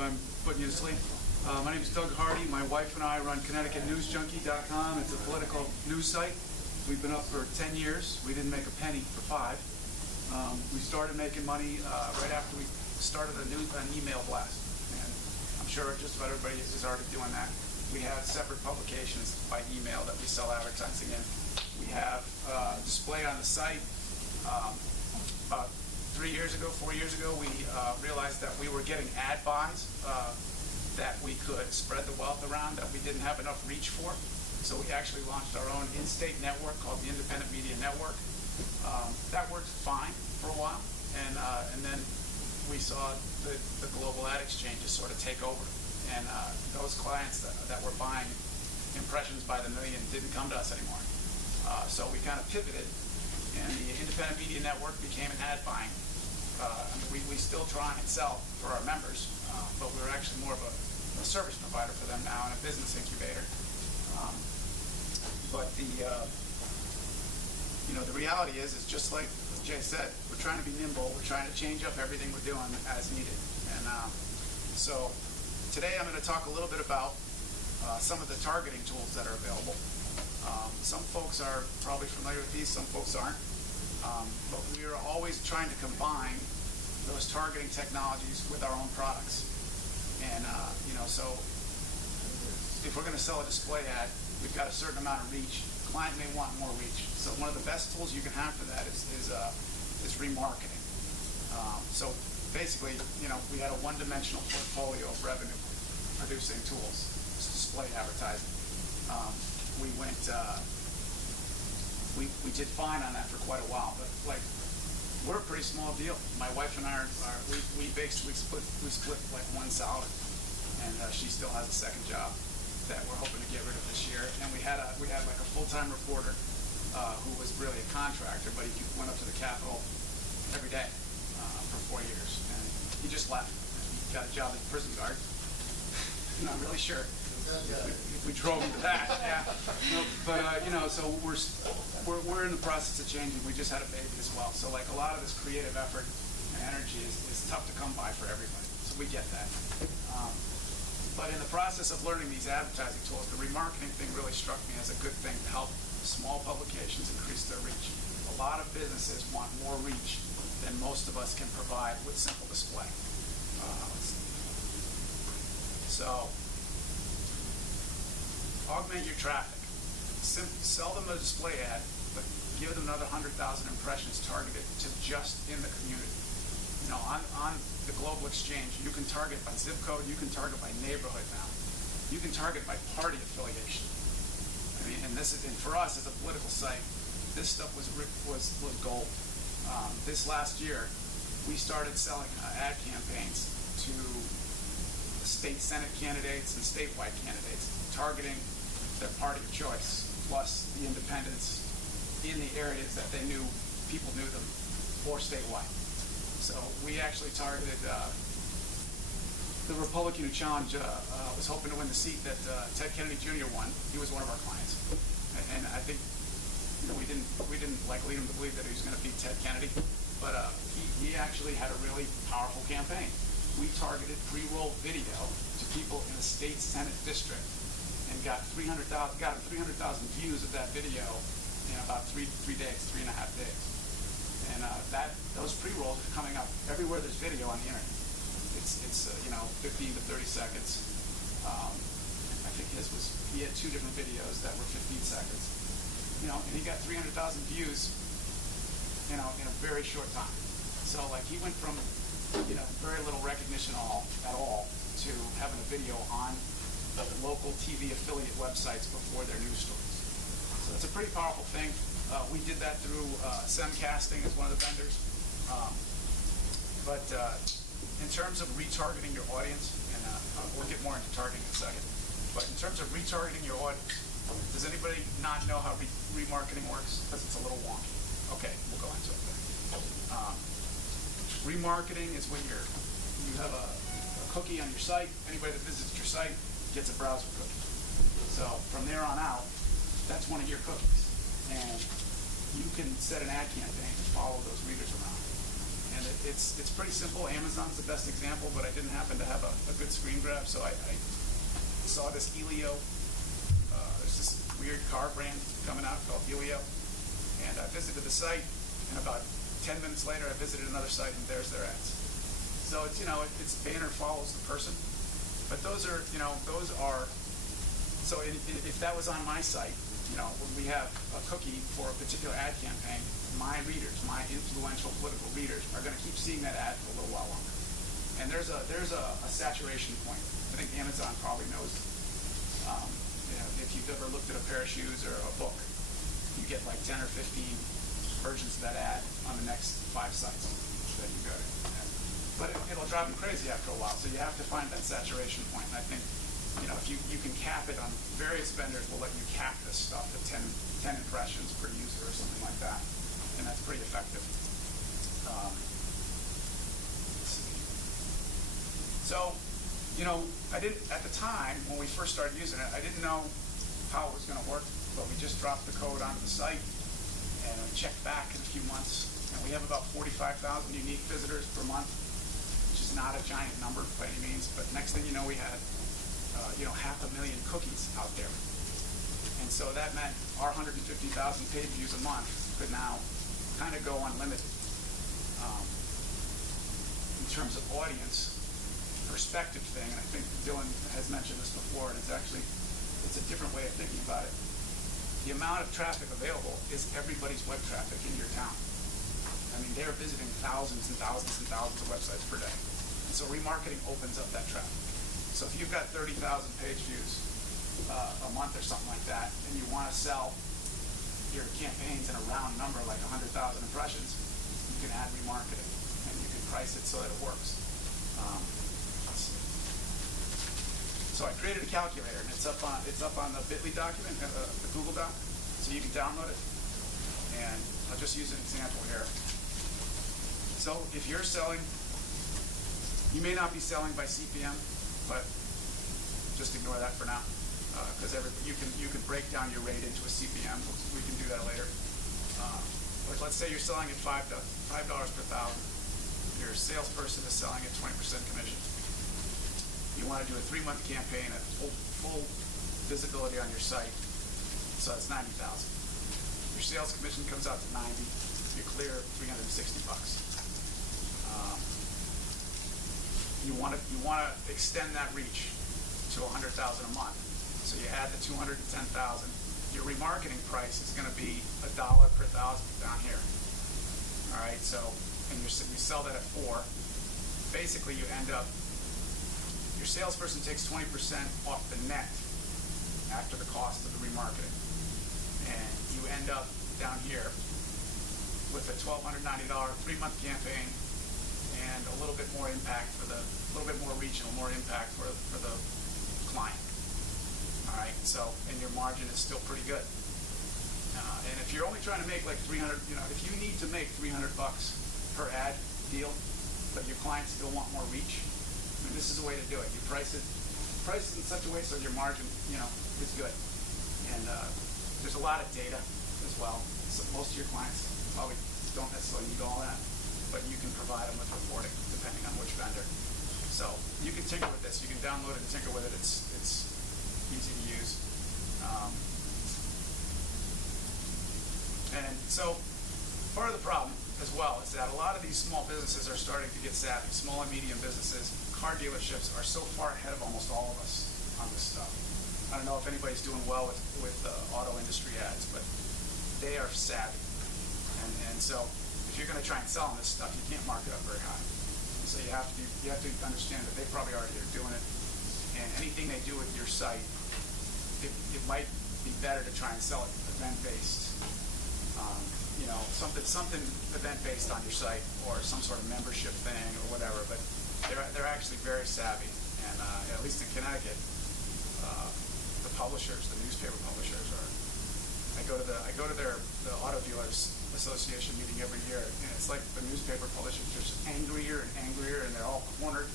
I'm putting you to sleep. My name is Doug Hardy. My wife and I run ConnecticutNewsJunkie.com. It's a political news site. We've been up for 10 years. We didn't make a penny for 5. We started making money right after we started an email blast. And I'm sure just about everybody is already doing that. We have separate publications by email that we sell advertising in. We have a display on the site. About 4 years ago, we realized that we were getting ad buys that we could spread the wealth around that we didn't have enough reach for. So we actually launched our own in-state network called the Independent Media Network. That worked fine for a while, and then we saw the global ad exchanges sort of take over, and those clients that were buying impressions by the million didn't come to us anymore. So we kind of pivoted, and the Independent Media Network became an ad buying. We still try and sell for our members, but we're actually more of a service provider for them now and a business incubator. But the reality is just like Jay said, we're trying to be nimble. We're trying to change up everything we're doing as needed. And so today I'm going to talk a little bit about some of the targeting tools that are available. Some folks are probably familiar with these, some folks aren't. But we are always trying to combine those targeting technologies with our own products. And so if we're going to sell a display ad, we've got a certain amount of reach. The client may want more reach. So one of the best tools you can have for that is remarketing. So basically, we had a one-dimensional portfolio of revenue producing tools, display advertising. We did fine on that for quite a while, but we're a pretty small deal. My wife and I we split like one salary, and she still has a second job that we're hoping to get rid of this year. And we had like a full-time reporter who was really a contractor, but he went up to the Capitol every day for 4 years, and he just left. He got a job as a prison guard. Not really sure if we drove him to that. Yeah. No, but so we're in the process of changing. We just had a baby as well, so like a lot of this creative effort and energy is tough to come by for everybody. So we get that. But in the process of learning these advertising tools, the remarketing thing really struck me as a good thing to help small publications increase their reach. A lot of businesses want more reach than most of us can provide with simple display. So augment your traffic. Sell them a display ad, but give them another 100,000 impressions targeted to just in the community. On the global exchange, you can target by zip code, you can target by neighborhood now. You can target by party affiliation. I mean, and for us as a political site, this stuff was gold. This last year, we started selling ad campaigns to state Senate candidates and statewide candidates, targeting their party of choice, plus the independents in the areas that they knew people knew them, or statewide. So we actually targeted the Republican who challenged, was hoping to win the seat that Ted Kennedy Jr. won. He was one of our clients, and I think we didn't lead him to believe that he was going to beat Ted Kennedy, but he actually had a really powerful campaign. We targeted pre-roll video to people in a state Senate district and got 300,000 views of that video in about 3.5 days. And those pre-rolls are coming up everywhere there's video on the internet. It's 15 to 30 seconds. I think he had 2 different videos that were 15 seconds. And he got 300,000 views, in a very short time. So he went from very little recognition at all to having a video on the local TV affiliate websites before their news stories. So it's a pretty powerful thing. We did that through Semcasting as one of the vendors. But in terms of retargeting your audience, and we'll get more into targeting in a second, but in terms of retargeting your audience, does anybody not know how remarketing works? Because it's a little wonky. Okay, we'll go into it then. Remarketing is when you have a cookie on your site. Anybody that visits your site gets a browser cookie. So from there on out, that's one of your cookies. And you can set an ad campaign to follow those readers around. And it's pretty simple. Amazon's the best example, but I didn't happen to have a good screen grab, so I saw this Elio. There's this weird car brand coming out called Elio, and I visited the site, and about 10 minutes later I visited another site, and there's their ads. So it's, it's banner follows the person, but those are, so if that was on my site, when we have a cookie for a particular ad campaign, my readers, my influential political readers, are going to keep seeing that ad for a little while longer. And there's a saturation point. I think Amazon probably knows. If you've ever looked at a pair of shoes or a book, you get like 10 or 15 versions of that ad on the next 5 sites that you go to. But it'll drive them crazy after a while. So you have to find that saturation point. And I think, if you can cap it on various vendors, will let you cap this stuff at 10 impressions per user or something like that. And that's pretty effective. Let's see. So, I didn't, at the time, when we first started using it, I didn't know how it was going to work, but we just dropped the code onto the site, and we checked back in a few months, and we have about 45,000 unique visitors per month, which is not a giant number by any means, but next thing you know, we had 500,000 cookies out there. And so that meant our 150,000 page views a month could now kind of go unlimited. In terms of audience, perspective thing, and I think Dylan has mentioned this before, and it's a different way of thinking about it. The amount of traffic available is everybody's web traffic in your town. I mean, they're visiting thousands and thousands and thousands of websites per day. And so remarketing opens up that traffic. So if you've got 30,000 page views a month or something like that, and you want to sell your campaigns in a round number like 100,000 impressions, you can add remarketing, and you can price it so that it works. Let's see. So I created a calculator, and it's up on the Bitly document, the Google Doc, so you can download it. And I'll just use an example here. So if you're selling, you may not be selling by CPM, but just ignore that for now, because you can break down your rate into a CPM. We can do that later. But let's say you're selling at $5 per thousand. Your salesperson is selling at 20% commission. You want to do a 3-month campaign at full visibility on your site, so that's $90,000. Your sales commission comes out to $90. You clear $360. You want to extend that reach to $100,000 a month. So you add the $210,000. Your remarketing price is going to be $1 per thousand down here. All right. So and you sell that at 4. Basically, you end up. Your salesperson takes 20% off the net after the cost of the remarketing, and you end up down here with a $1,290 3-month campaign. And a little bit more impact regional, more impact for the client. All right, so, and your margin is still pretty good. And if you're only trying to make like 300, if you need to make $300 per ad deal, but your clients still want more reach, I mean, this is a way to do it. You price it in such a way so your margin, is good. And there's a lot of data as well. So most of your clients probably don't necessarily need all that, but you can provide them with reporting depending on which vendor. So you can tinker with this. You can download it and tinker with it. It's easy to use. And so part of the problem as well is that a lot of these small businesses are starting to get savvy. Small and medium businesses, car dealerships are so far ahead of almost all of us on this stuff. I don't know if anybody's doing well with auto industry ads, but they are savvy. And so if you're going to try and sell them this stuff, you can't mark it up very high. And so you have to understand that they probably already are doing it. And anything they do with your site, it might be better to try and sell it event-based. Something event-based on your site, or some sort of membership thing or whatever. But they're actually very savvy. And at least in Connecticut, the publishers, the newspaper publishers, I go to the Auto Dealers Association meeting every year, and it's like the newspaper publishers are just angrier and angrier, and they're all cornered,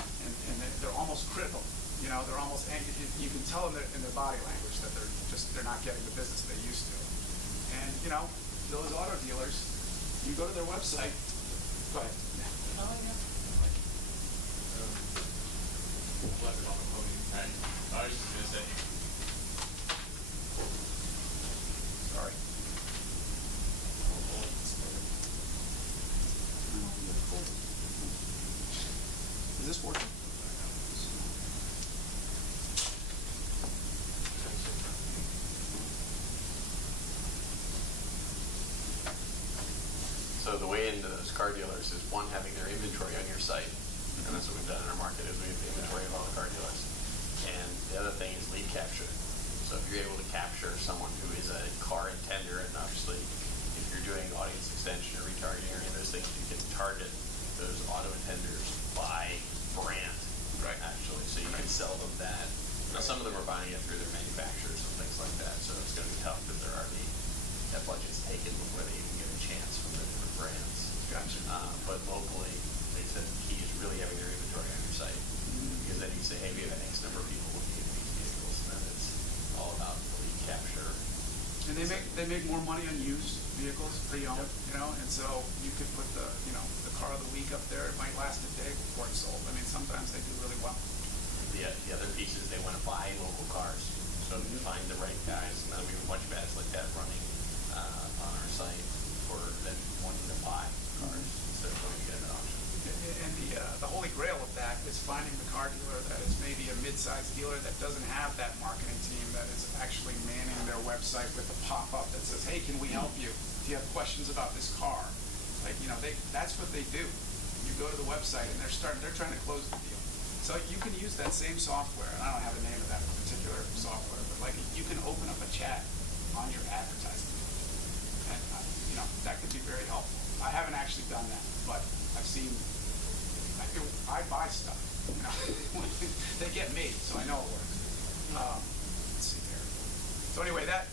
and they're almost critical. They're almost angry. You can tell them in their body language that they're not getting the business they used to. And those auto dealers, you go to their website. Go ahead. Oh, yeah. Left on the podium. I was just gonna say, Sorry. Is this working? So the way into those car dealers is one, having their inventory on your site, and that's what we've done in our market is we have the inventory of all the car dealers. And the other thing is lead capture. So if you're able to capture someone who is a car intender, and obviously if you're doing audience extension or retargeting or any of those things, you can target those auto intenders by brand, Right. actually. So you can sell them that. Now some of them are buying it through their manufacturers and things like that, so it's going to be tough because they're already, that budget's taken before they even get a chance from the different brands. Gotcha. But locally, they said the key is really having their inventory on your site. Because then you say, hey, we have an X number of people looking at these vehicles, and then it's all about the lead capture. And they make more money on used vehicles, pre-owned, you know, and so you could put the car of the week up there. It might last a day before it's sold. I mean, sometimes they do really well. The other piece is they want to buy local cars. So if you find the right guys, and then we have a bunch of ads like that running on our site for them wanting to buy cars instead of going to get an auction. And the holy grail of that is finding the car dealer that is maybe a mid-sized dealer that doesn't have that marketing team that is actually manning their website with a pop-up that says, hey, can we help you? If you have questions about this car. Like, that's what they do. You go to the website and they're trying to close the deal. So you can use that same software, and I don't have the name of that particular software, but like you can open up a chat on your advertising. And that could be very helpful. I haven't actually done that, but I've seen, I buy stuff. They get me, so I know it works. Let's see here. So anyway, that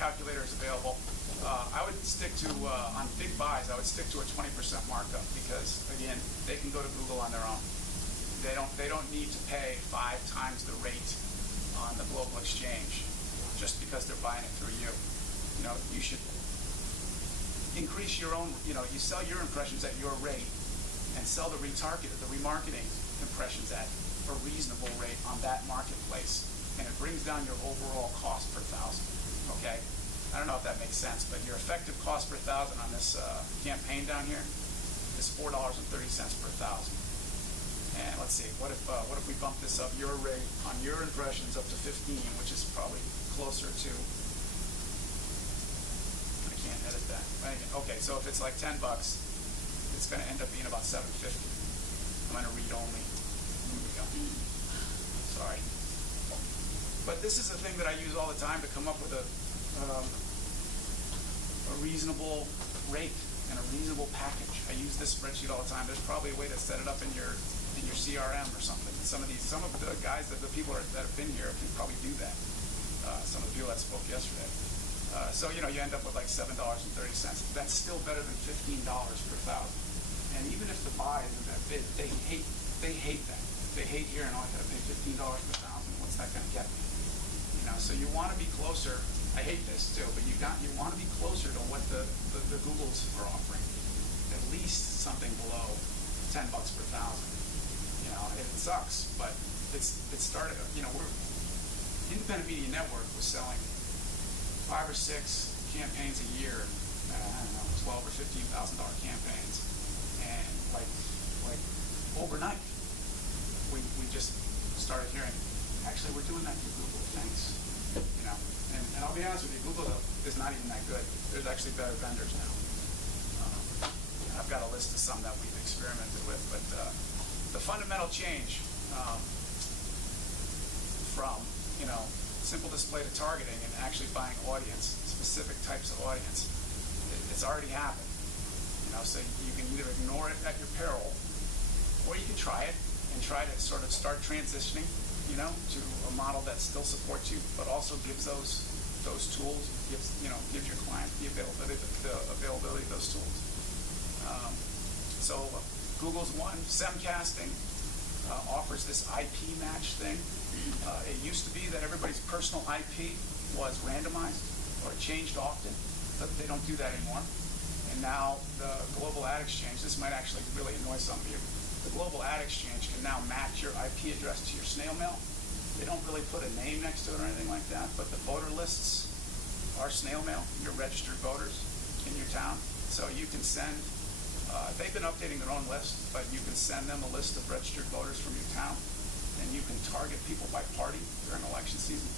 calculator is available. I would stick to, on big buys, I would stick to a 20% markup because, again, they can go to Google on their own. They don't need to pay 5 times the rate on the global exchange just because they're buying it through you. You should increase your own, you sell your impressions at your rate and sell the remarketing impressions at a reasonable rate on that marketplace. And it brings down your overall cost per thousand, okay? I don't know if that makes sense, but your effective cost per thousand on this campaign down here is $4.30 per thousand. And let's see, what if we bump this up, your rate on your impressions up to 15, which is probably closer to, I can't edit that. Okay, so if it's like $10, it's going to end up being about $7.50. I'm going to read only. Here we go. Sorry. But this is a thing that I use all the time to come up with a reasonable rate and a reasonable package. I use this spreadsheet all the time. There's probably a way to set it up in your CRM or something. Some of the guys, the people that have been here can probably do that. Some of the people that spoke yesterday. So you end up with like $7.30. That's still better than $15 per thousand. And even if the buy isn't that big, they hate that. They hate hearing, I got to pay $15 per thousand. What's that going to get me? So you want to be closer. I hate this too, but you want to be closer to what the Googles are offering. At least something below $10 per thousand. It sucks, but it started. Independent Media Network was selling 5 or 6 campaigns a year. I don't know, $12,000 or $15,000 campaigns, and like overnight, we just started hearing. Actually, we're doing that through Google. Thanks. And I'll be honest with you, Google is not even that good. There's actually better vendors now. I've got a list of some that we've experimented with, but the fundamental change from simple display to targeting and actually buying audience, specific types of audience, it's already happened. So you can either ignore it at your peril, or you can try it and try to sort of start transitioning, to a model that still supports you, but also gives those tools, gives your client the availability of those tools. So Google's one. Semcasting offers this IP match thing. It used to be that everybody's personal IP was randomized or changed often, but they don't do that anymore. And And now the Global Ad Exchange, this might actually really annoy some of you, the Global Ad Exchange can now match your IP address to your snail mail. They don't really put a name next to it or anything like that, but the voter lists are snail mail, your registered voters in your town. So you can send, they've been updating their own list, but you can send them a list of registered voters from your town, and you can target people by party during election season.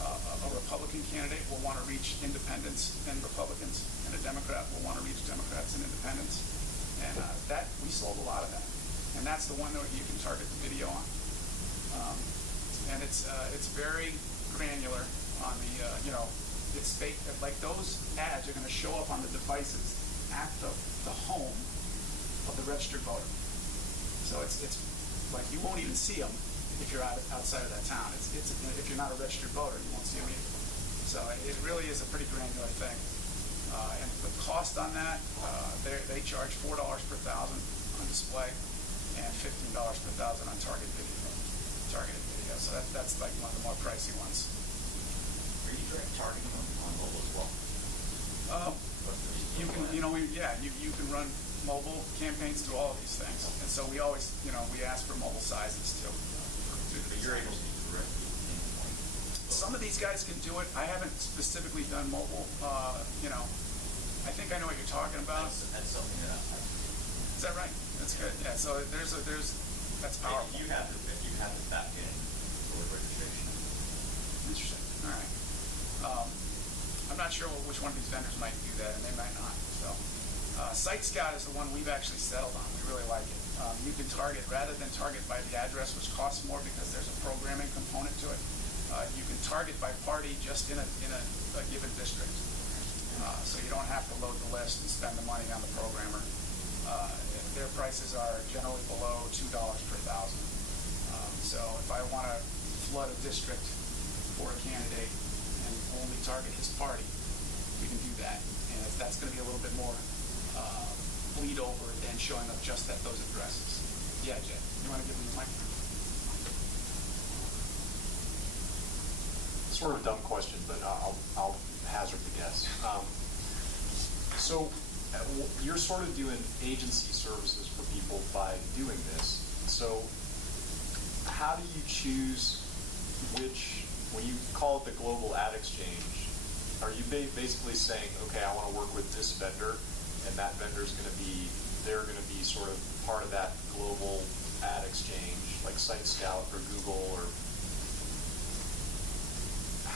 A Republican candidate will want to reach independents and Republicans, and a Democrat will want to reach Democrats and independents. And that we sold a lot of that, and that's the one that you can target the video on. And it's very granular on the it's like those ads are going to show up on the devices at the home of the registered voter. So it's like you won't even see them if you're outside of that town. It's if you're not a registered voter, you won't see them either. So it really is a pretty granular thing. And the cost on that, they charge $4 per thousand on display and $15 per thousand on targeted video. So that's like one of the more pricey ones. Are you targeting them on mobile as well? You can, you can run mobile campaigns through all of these things, and so we always, we ask for mobile sizes too. But you're able to directly pinpoint. Some of these guys can do it. I haven't specifically done mobile. I think I know what you're talking about. That's something that Is that right? That's good. Yeah. So that's powerful. You have the back end for registration. Interesting. All right. I'm not sure which one of these vendors might do that, and they might not. So, Site Scout is the one we've actually settled on. We really like it. You can target, rather than target by the address, which costs more because there's a programming component to it. You can target by party just in a given district. So you don't have to load the list and spend the money on the programmer. Their prices are generally below $2 per thousand. So if I want to flood a district for a candidate and only target his party, we can do that. And that's going to be a little bit more bleed over than showing up just at those addresses. Yeah, Jay, you want to give me the mic? Sort of a dumb question, but I'll hazard the guess. So you're sort of doing agency services for people by doing this. So how do you choose which, when you call it the Global Ad Exchange, are you basically saying, okay, I want to work with this vendor, and that vendor's going to be, they're going to be sort of part of that global ad exchange, like Site Scout or Google, or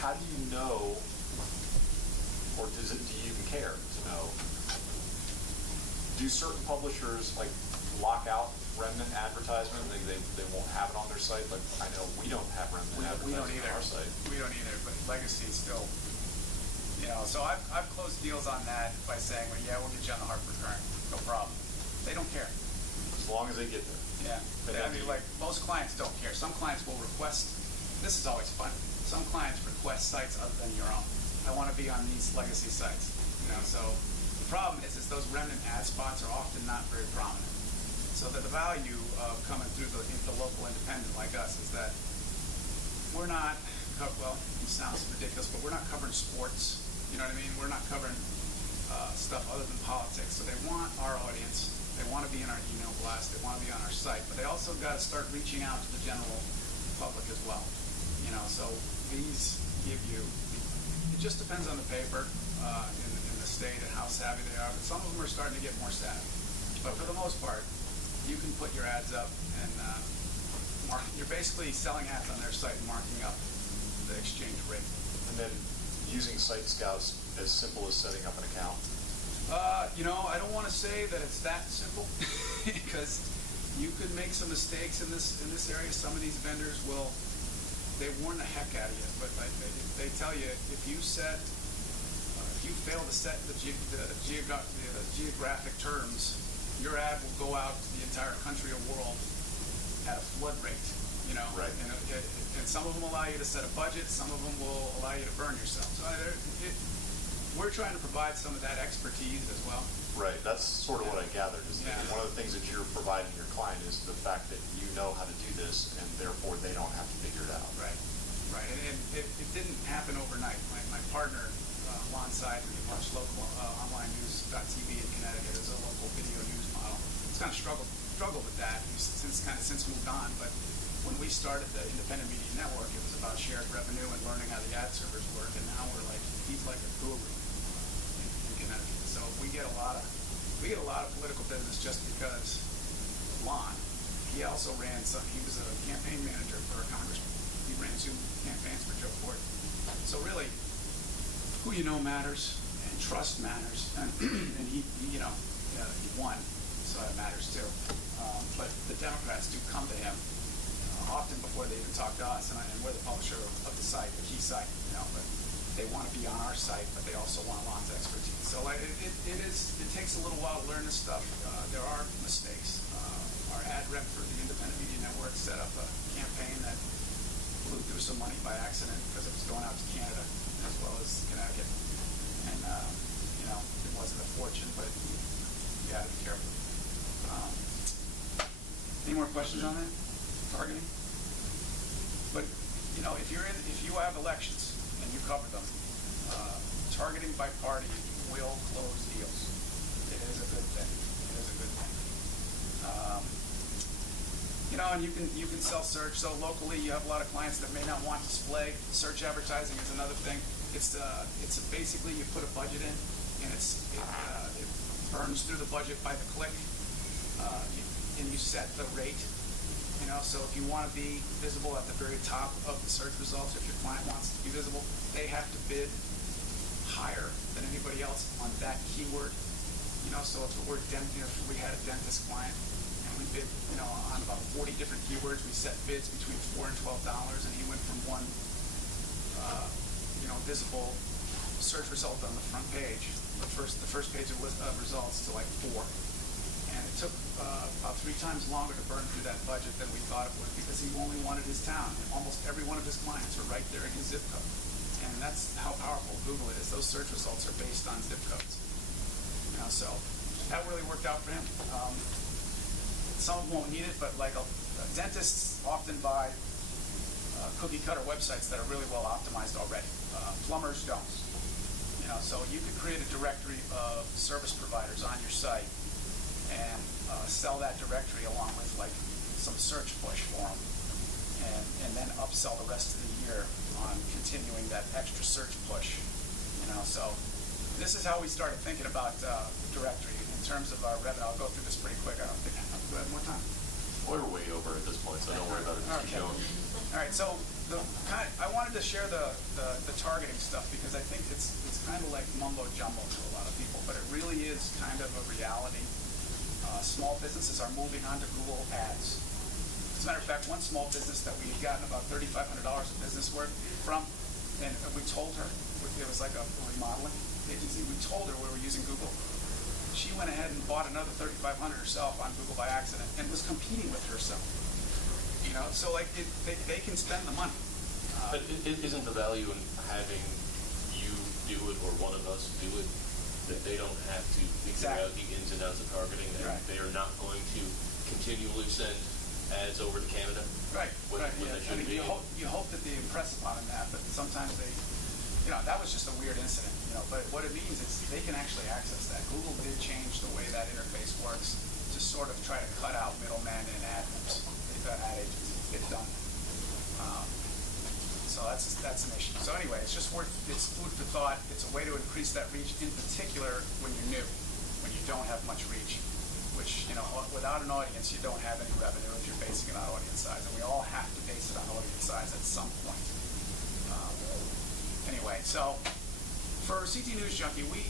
how do you know, or do you even care to know? Do certain publishers like lock out remnant advertisement? They won't have it on their site. Like I know we don't have remnant advertisement on our site. We don't either, but Legacy still. So I've closed deals on that by saying, well, yeah, we'll get you on the Hartford Current, no problem. They don't care. As long as they get there. Yeah. Like most clients don't care. Some clients will request. This is always fun. Some clients request sites other than your own. I want to be on these legacy sites. So the problem is those remnant ad spots are often not very prominent. So that the value of coming through the local independent like us is that we're not, well, it sounds ridiculous, but we're not covering sports. You know what I mean? We're not covering stuff other than politics. So they want our audience. They want to be in our email blast. They want to be on our site. But they also got to start reaching out to the general public as well. So these give you, it just depends on the paper in the state and how savvy they are. But some of them are starting to get more savvy. But for the most part, you can put your ads up and you're basically selling ads on their site and marking up the exchange rate. And then using Site Scouts as simple as setting up an account? I don't want to say that it's that simple because you could make some mistakes in this area. Some of these vendors they warn the heck out of you, but they tell you if you fail to set the geographic terms, your ad will go out to the entire country or world at a flood rate. Right. And some of them allow you to set a budget. Some of them will allow you to burn yourself. So we're trying to provide some of that expertise as well. Right. That's sort of what I gathered. Is that one of the things that you're providing your client is the fact that you know how to do this, and therefore they don't have to figure it out. Right. And it didn't happen overnight. My partner lawn side, we can watch local online news.tv in Connecticut as a local video news model. It's kind of struggled with that since moved on, but when we started the Independent Media Network, it was about shared revenue and learning how the ad servers work, and now he's like a guru in Connecticut. So we get a lot of political business just because Lon. He also he was a campaign manager for a congressman. He ran 2 campaigns for Joe Ford. So really, who you know matters, and trust matters, and he won, so that matters too. But the Democrats do come to him often before they even talk to us, and we're the publisher of the site, the key site, but they want to be on our site, but they also want Lon's expertise. So it takes a little while to learn this stuff. There are mistakes. Our ad rep for the Independent Media Network set up a campaign that blew through some money by accident because it was going out to Canada as well as Connecticut, and it wasn't a fortune, but you got to be careful. Any more questions on that? Targeting? But if you have elections and you cover them, targeting by party will close deals. It is a good thing. And you can self-search. So locally, you have a lot of clients that may not want display. Search advertising is another thing. It's basically you put a budget in, and it burns through the budget by the click, and you set the rate. So if you want to be visible at the very top of the search results, if your client wants to be visible, they have to bid higher than anybody else on that keyword. So if the word if we had a dentist client and we bid, on about 40 different keywords, we set bids between $4 and $12, and he went from one, visible search result on the front page, the first page of results, to like 4. And it took about 3 times longer to burn through that budget than we thought it would, because he only wanted his town. And almost every one of his clients are right there in his zip code. And that's how powerful Google is. Those search results are based on zip codes. So that really worked out for him. Some of them won't need it, but like dentists often buy cookie cutter websites that are really well optimized already. Plumbers don't. So you could create a directory of service providers on your site and sell that directory along with like some search push for them, and then upsell the rest of the year on continuing that extra search push. So this is how we started thinking about directory in terms of our revenue. I'll go through this pretty quick. I don't think I have to go ahead more time. We're way over at this point, so don't worry about it. Just keep going. All right, so I wanted to share the targeting stuff because I think it's kind of like mumbo jumbo to a lot of people, but it really is kind of a reality. Small businesses are moving on to Google Ads. As a matter of fact, one small business that we had gotten about $3,500 of business work from, and we told her, it was like a remodeling agency, we told her we were using Google. She went ahead and bought another $3,500 herself on Google by accident and was competing with herself. So like they can spend the money. But isn't the value in having you do it or one of us do it, that they don't have to figure out the ins and outs of targeting, and they are not going to continually send ads over to Canada? Right. When they shouldn't be. You hope that they impress upon them that, but sometimes they, that was just a weird incident. But what it means is they can actually access that. Google did change the way that interface works to sort of try to cut out middlemen and ad agencies. They've done that. So that's an issue. So anyway, it's food for thought. It's a way to increase that reach, in particular when you're new, when you don't have much reach, which, without an audience, you don't have any revenue if you're basing it on audience size. And we all have to base it on audience size at some point. Anyway, so for CT News Junkie, we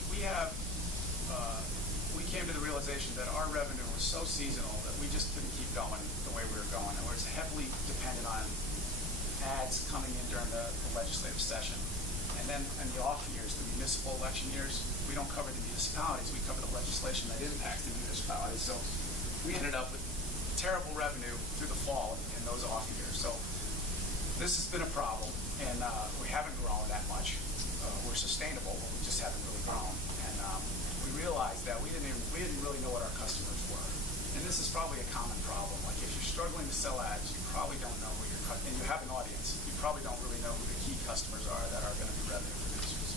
came to the realization that our revenue was so seasonal that we just couldn't keep going the way we were going. And we're heavily dependent on ads coming in during the legislative session. And then in the off years, the municipal election years, we don't cover the municipalities, we cover the legislation that impacts the municipalities. So we ended up with terrible revenue through the fall in those off years. So this has been a problem, and we haven't grown that much. We're sustainable, but we just haven't really grown. And we realized that we didn't really know what our customers were. And this is probably a common problem. Like if you're struggling to sell ads, you probably don't know who and you have an audience, you probably don't really know who the key customers are that are going to be revenue producers.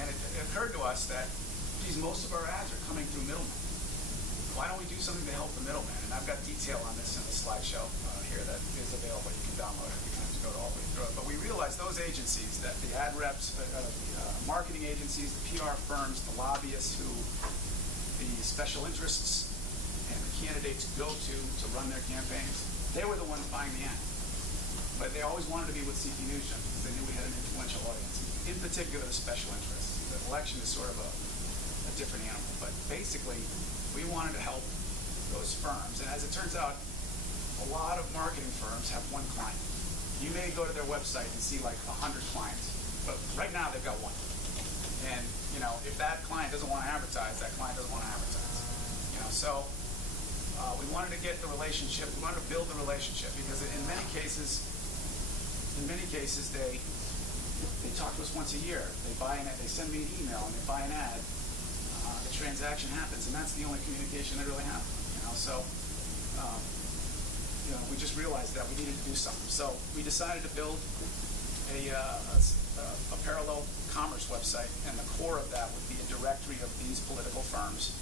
And it occurred to us that, geez, most of our ads are coming through middlemen. Why don't we do something to help the middleman? And I've got detail on this in the slideshow here that is available. You can download it. You don't have to go all the way through it. But we realized those agencies, that the ad reps, the marketing agencies, the PR firms, the lobbyists who the special interests and the candidates go to run their campaigns, they were the ones buying the ad. But they always wanted to be with CP Newsroom because they knew we had an influential audience. In particular, the special interests. The election is sort of a different animal. But basically, we wanted to help those firms. And as it turns out, a lot of marketing firms have one client. You may go to their website and see like 100 clients, but right now they've got one. And, if that client doesn't want to advertise, that client doesn't want to advertise. So we wanted to get the relationship, we wanted to build the relationship because in many cases they talk to us once a year. They buy an ad, they send me an email and they buy an ad. The transaction happens, and that's the only communication that really happens. So we just realized that we needed to do something. So we decided to build a parallel commerce website, and the core of that would be a directory of these political firms.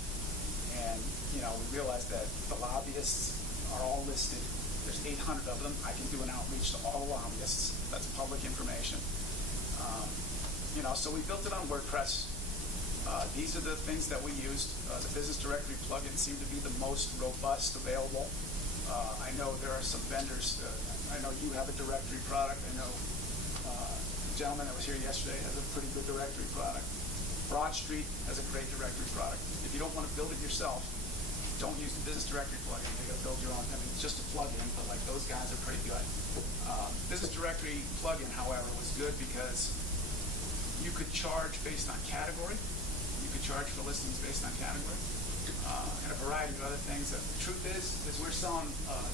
And we realized that the lobbyists are all listed. There's 800 of them. I can do an outreach to all the lobbyists. That's public information. So we built it on WordPress. These are the things that we used. The business directory plugin seemed to be the most robust available. I know there are some vendors. I know you have a directory product. I know the gentleman that was here yesterday has a pretty good directory product. Broad Street has a great directory product. If you don't want to build it yourself, don't use the business directory plugin. You got to build your own. I mean, it's just a plugin, but like those guys are pretty good. Business directory plugin, however, was good because you could charge based on category. You could charge for listings based on category, and a variety of other things. The truth is we're selling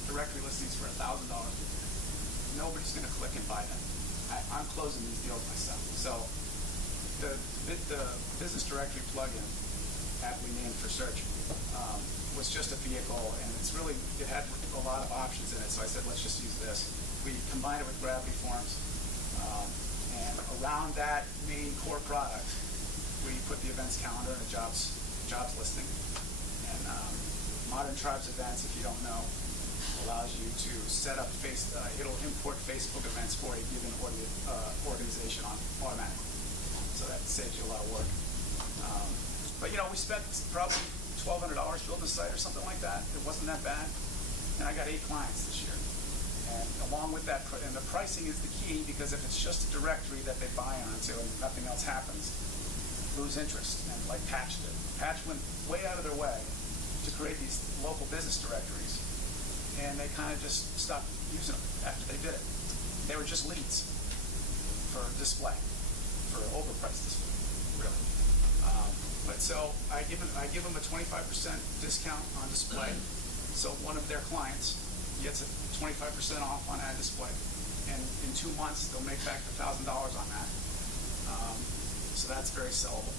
directory listings for $1,000. Nobody's going to click and buy them. I'm closing these deals myself. So the business directory plugin, aptly named for search, was just a vehicle, and it had a lot of options in it. So I said, let's just use this. We combined it with Gravity Forms, and around that main core product, we put the events calendar and a jobs listing. And Modern Tribes Events, if you don't know, allows you to set up it'll import Facebook events for a given organization automatically. So that saves you a lot of work. But we spent probably $1,200 building a site or something like that. It wasn't that bad. And I got 8 clients this year. And along with that, and the pricing is the key, because if it's just a directory that they buy onto and nothing else happens, lose interest. And like Patch did. Patch went way out of their way to create these local business directories, and they kind of just stopped using them after they did it. They were just leads for display, for overpriced display, really. But so I give them a 25% discount on display. So one of their clients gets a 25% off on ad display, and in 2 months they'll make back $1,000 on that. So that's very sellable.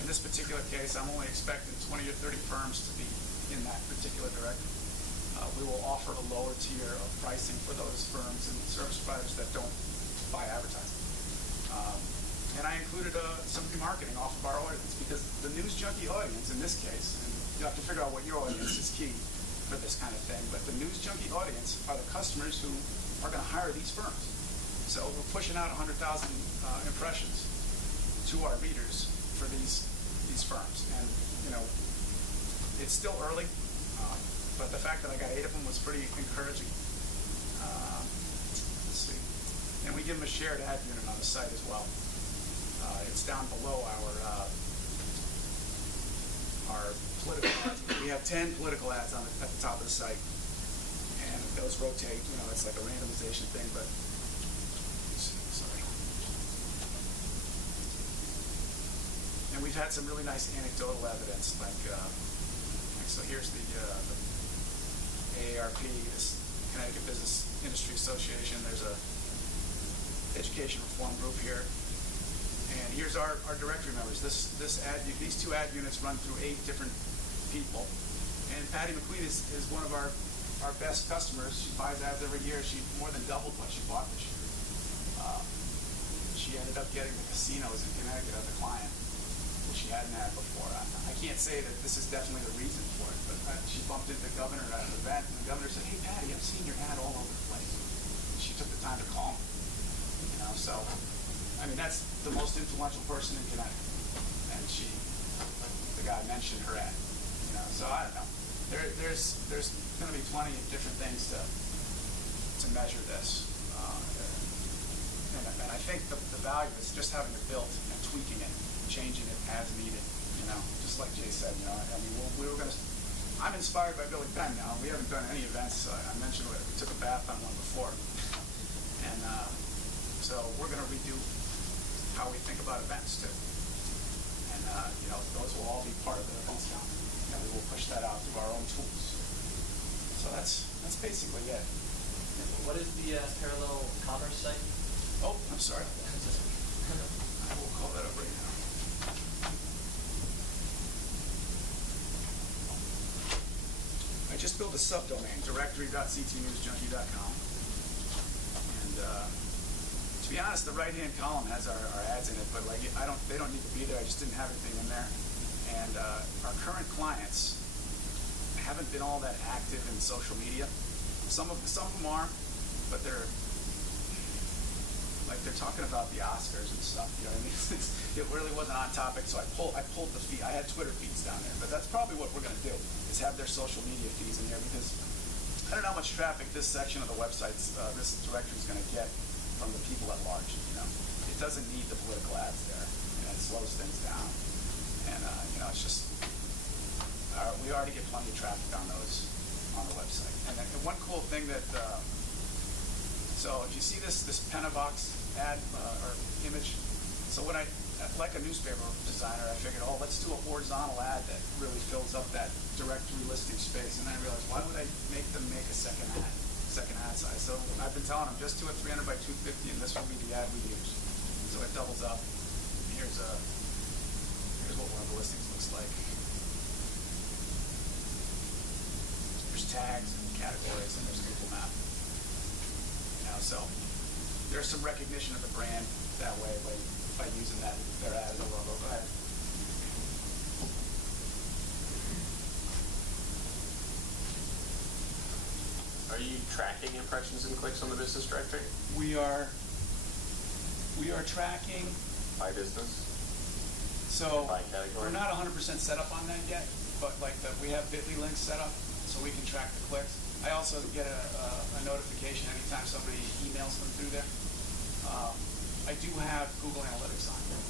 In this particular case, I'm only expecting 20 or 30 firms to be in that particular directory. We will offer a lower tier of pricing for those firms and service providers that don't buy advertising. And I included some remarketing off of our audience, because the news junkie audience in this case, and you have to figure out what your audience is key for this kind of thing, but the news junkie audience are the customers who are going to hire these firms. So we're pushing out 100,000 impressions to our readers for these firms. And, it's still early, but the fact that I got 8 of them was pretty encouraging. Let's see. And we give them a shared ad unit on the site as well. It's down below our political ads. We have 10 political ads at the top of the site, and those rotate. It's like a randomization thing, but sorry. And we've had some really nice anecdotal evidence, like so here's the AARP, this Connecticut Business Industry Association. There's a education reform group here. And here's our directory members. These 2 ad units run through 8 different people. And Patty McQueen is one of our best customers. She buys ads every year. She more than doubled what she bought this year. She she ended up getting the casinos in Connecticut as a client, which she hadn't had before. I can't say that this is definitely the reason for it, but she bumped into the governor at an event, and the governor said, "Hey, Patty, I've seen your ad all over the place." And she took the time to call me. So, I mean, that's the most influential person in Connecticut, and the guy mentioned her ad. So I don't know. There's going to be plenty of different things to measure this, and I think the value is just having it built and tweaking it, changing it as needed. Just like Jay said. I mean, we were going to. I'm inspired by Billy Penn now. We haven't done any events. I mentioned we took a bath on one before, and so we're going to redo how we think about events too. And those will all be part of the events calendar, and we will push that out through our own tools. So that's basically it. What is the parallel commerce site? Oh, I'm sorry. I will call that up right now. I just built a subdomain, directory.ctnewsjunkie.com. And to be honest, the right-hand column has our ads in it, but they don't need to be there. I just didn't have anything in there. And our current clients haven't been all that active in social media. Some of them are, but they're talking about the Oscars and stuff. You know what I mean? It really wasn't on topic, so I pulled the feed. I had Twitter feeds down there, but that's probably what we're going to do, is have their social media feeds in here, because I don't know how much traffic this section of the websites, this directory is going to get from the people at large. It doesn't need the political ads there. It slows things down, and it's just we already get plenty of traffic on those on the website. And then one cool thing that so if you see this Penavox ad or image, so when like a newspaper designer, I figured, let's do a horizontal ad that really fills up that directory listing space. And then I realized, why would I make them make a second ad size? So I've been telling them, just do a 300 by 250, and this will be the ad we use. So it doubles up. Here's what one of the listings looks like. There's tags and categories, and there's Google Map. So there's some recognition of the brand that way by using their ad as a logo. Go ahead. Are you tracking impressions and clicks on the business directory? We are tracking By business? So By category? we're not 100% set up on that yet, but we have Bitly links set up so we can track the clicks. I also get a notification anytime somebody emails them through there. I do have Google Analytics on there.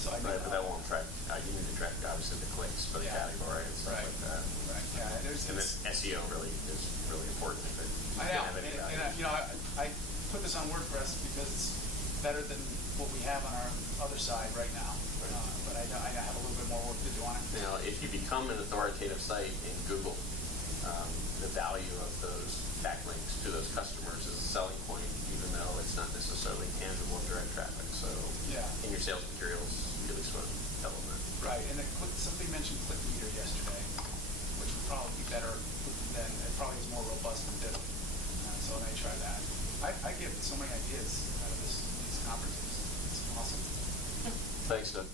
So I Right, but that won't track. You need to track obviously the clicks for the Yeah. category and stuff Right. like that. Right. Yeah. And then SEO really is really important if it I know. doesn't have any value. And I put this on WordPress because it's better than what we have on our other side right now. But I have a little bit more work to do on it. Now, if you become an authoritative site in Google, the value of those backlinks to those customers is a selling point, even though it's not necessarily tangible and direct traffic. So Yeah. in your sales materials, really sort of tell them that. Right. And then somebody mentioned Click Meter yesterday, which would probably be better than, it probably is more robust than Bitly. So I may try that. I get so many ideas out of these conferences. It's awesome. Thanks, Doug.